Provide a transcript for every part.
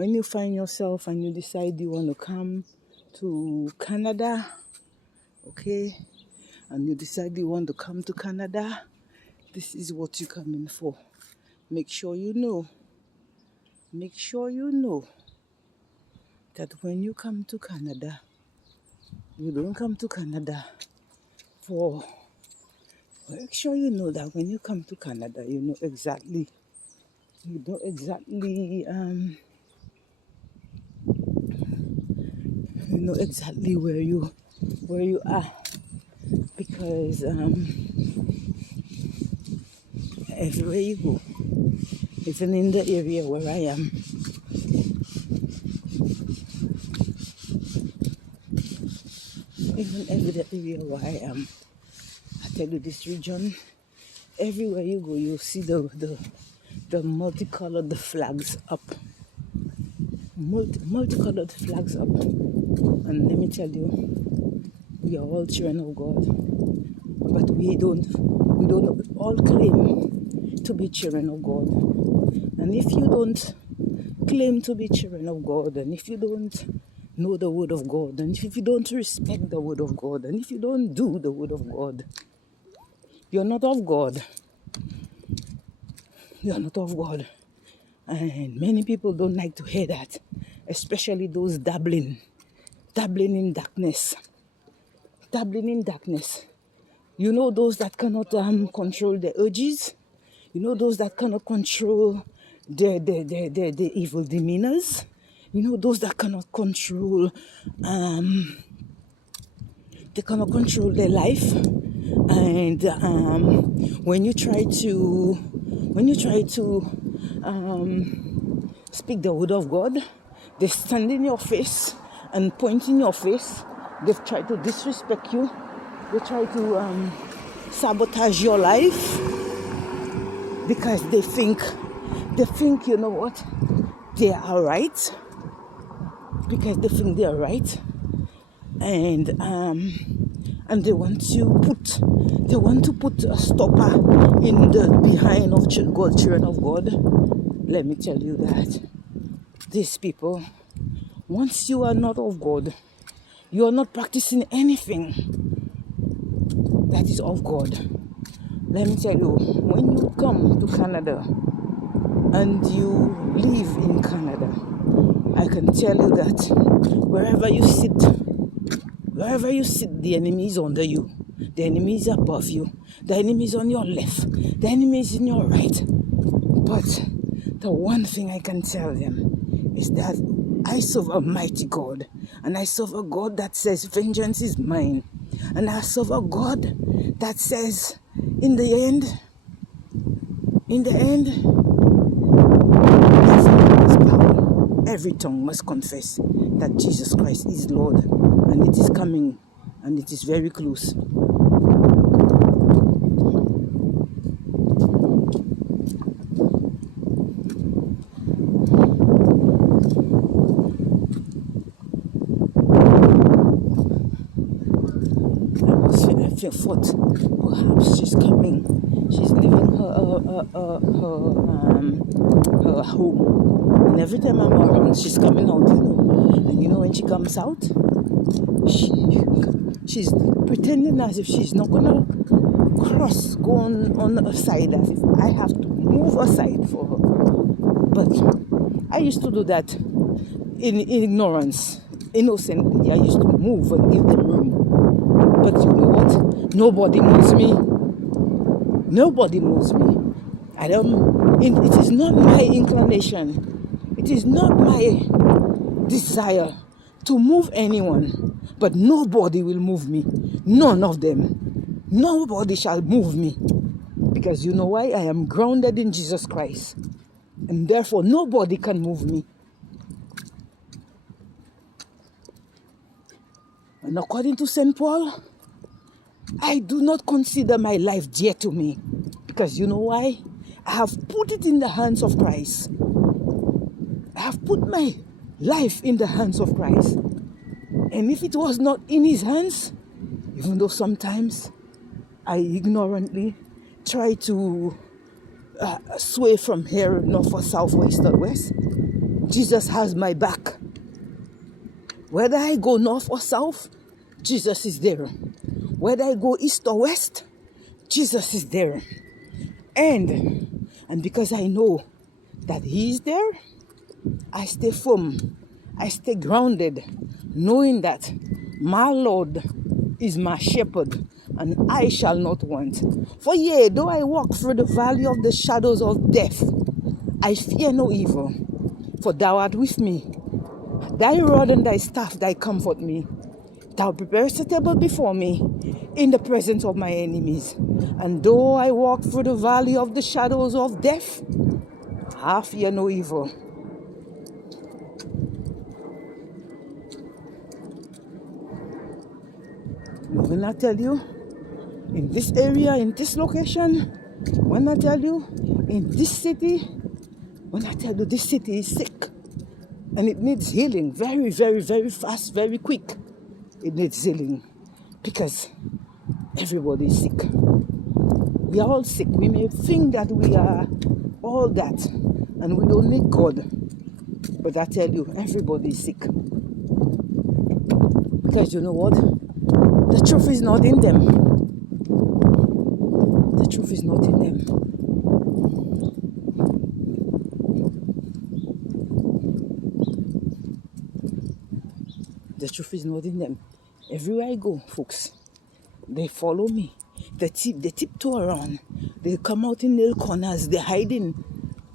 when you find yourself and you decide you want to come to Canada, okay, and you decide you want to come to Canada, this is what you're coming for. Make sure you know that when you come to Canada, you don't come to Canada for... Make sure you know that when you come to Canada, you know exactly where you are, because everywhere you go, even in the area where I am, I tell you, this region, everywhere you go, you'll see the multicolored flags up. Multicolored flags up. And let me tell you, we are all children of God, but we don't all claim to be children of God. And if you don't claim to be children of God, and if you don't know the word of God, and if you don't respect the word of God, and if you don't do the word of God, you're not of God. You're not of God. And many people don't like to hear that, especially those dabbling in darkness. You know, those that cannot control their urges. You know, those that cannot control their evil demeanors. You know, those that cannot control their life. And when you try to speak the word of God, they stand in your face and point in your face. They try to disrespect you. They try to sabotage your life, because they think, you know what, they are right. Because they think they are right, and they want to put a stopper in the behind of God's children of God. Let me tell you that these people, once you are not of God, you are not practicing anything that is of God. Let me tell you, when you come to Canada and you live in Canada, I can tell you that wherever you sit, the enemy is under you. The enemy is above you. The enemy is on your left. The enemy is in your right. But the one thing I can tell them is that I serve a mighty God. And I serve a God that says, vengeance is mine. And I serve a God that says, in the end, every tongue must confess that Jesus Christ is Lord. And it is coming, and it is very close. I thought perhaps she's coming. She's leaving her home. And every time I'm around, she's coming out, you know. And you know, when she comes out, she's pretending as if she's not gonna go on the side, as if I have to move aside for her. But I used to do that in ignorance, innocently. I used to move and give them room. But you know what? Nobody moves me. It is not my inclination. It is not my desire to move anyone. But nobody will move me. None of them. Nobody shall move me. Because you know why? I am grounded in Jesus Christ. And therefore, nobody can move me. And according to St. Paul, I do not consider my life dear to me. Because you know why? I have put it in the hands of Christ. I have put my life in the hands of Christ. And if it was not in his hands, even though sometimes I ignorantly try to sway from here, north or south, west or west, Jesus has my back. Whether I go north or south, Jesus is there. Whether I go east or west, Jesus is there. And because I know that He is there, I stay firm. I stay grounded, knowing that my Lord is my shepherd, and I shall not want. For yea, though I walk through the valley of the shadows of death, I fear no evil, for thou art with me. Thy rod and thy staff, thy comfort me. Thou preparest a table before me in the presence of my enemies. And though I walk through the valley of the shadows of death, I fear no evil. When I tell you, in this area, in this location, when I tell you, in this city, when I tell you this city is sick, and it needs healing very, very, very fast, very quick. It needs healing because everybody is sick. We are all sick. We may think that we are all that and we don't need God. But I tell you, everybody is sick. Because you know what? The truth is not in them. The truth is not in them. The truth is not in them. Everywhere I go, folks, they follow me. They tiptoe around. They come out in little corners. They're hiding,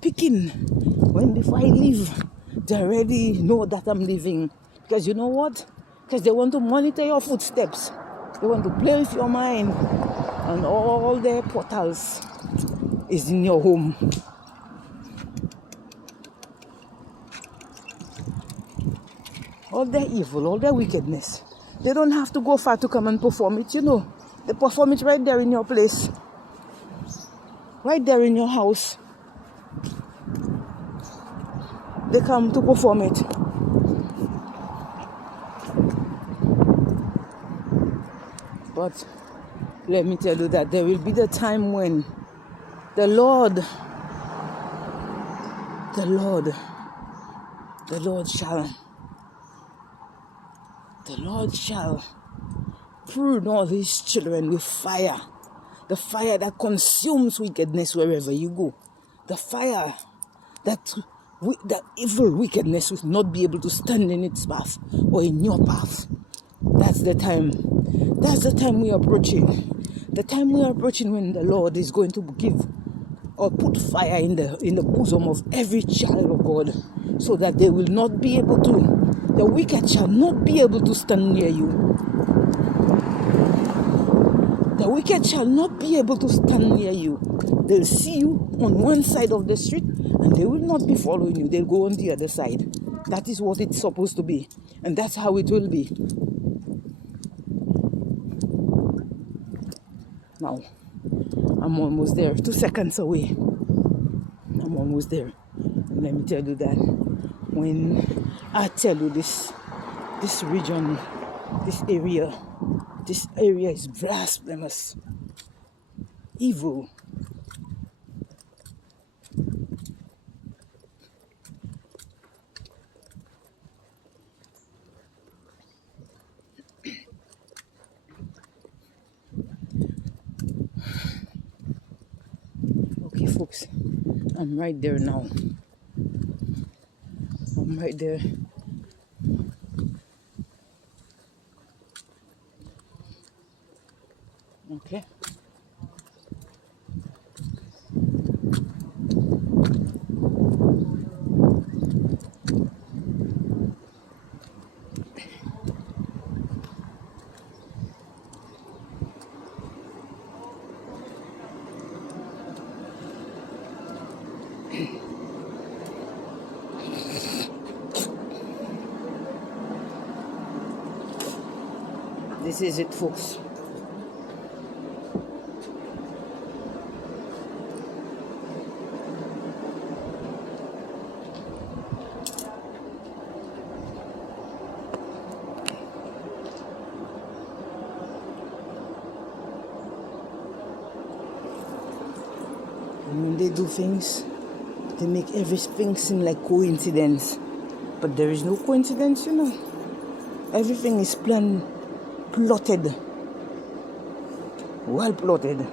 picking. Before I leave, they already know that I'm leaving. Because you know what? Because they want to monitor your footsteps. They want to play with your mind. And all their portals is in your home. All their evil, all their wickedness. They don't have to go far to come and perform it, you know. They perform it right there in your place. Right there in your house. They come to perform it. But let me tell you that there will be the time when the Lord shall prune all His children with fire. The fire that consumes wickedness wherever you go. The fire that evil wickedness will not be able to stand in its path or in your path. That's the time. That's the time we are approaching. The time we are approaching when the Lord is going to give or put fire in the bosom of every child of God, so that they will not be able to, the wicked shall not be able to stand near you. The wicked shall not be able to stand near you. They'll see you on one side of the street and they will not be following you. They'll go on the other side. That is what it's supposed to be. And that's how it will be. Now, I'm almost there. 2 seconds away. I'm almost there. And let me tell you that when I tell you this region, this area is blasphemous, evil. Okay, folks, I'm right there now. I'm right there. Okay. This is it, folks. And when they do things, they make everything seem like coincidence. But there is no coincidence, you know. Everything is plotted. Well plotted.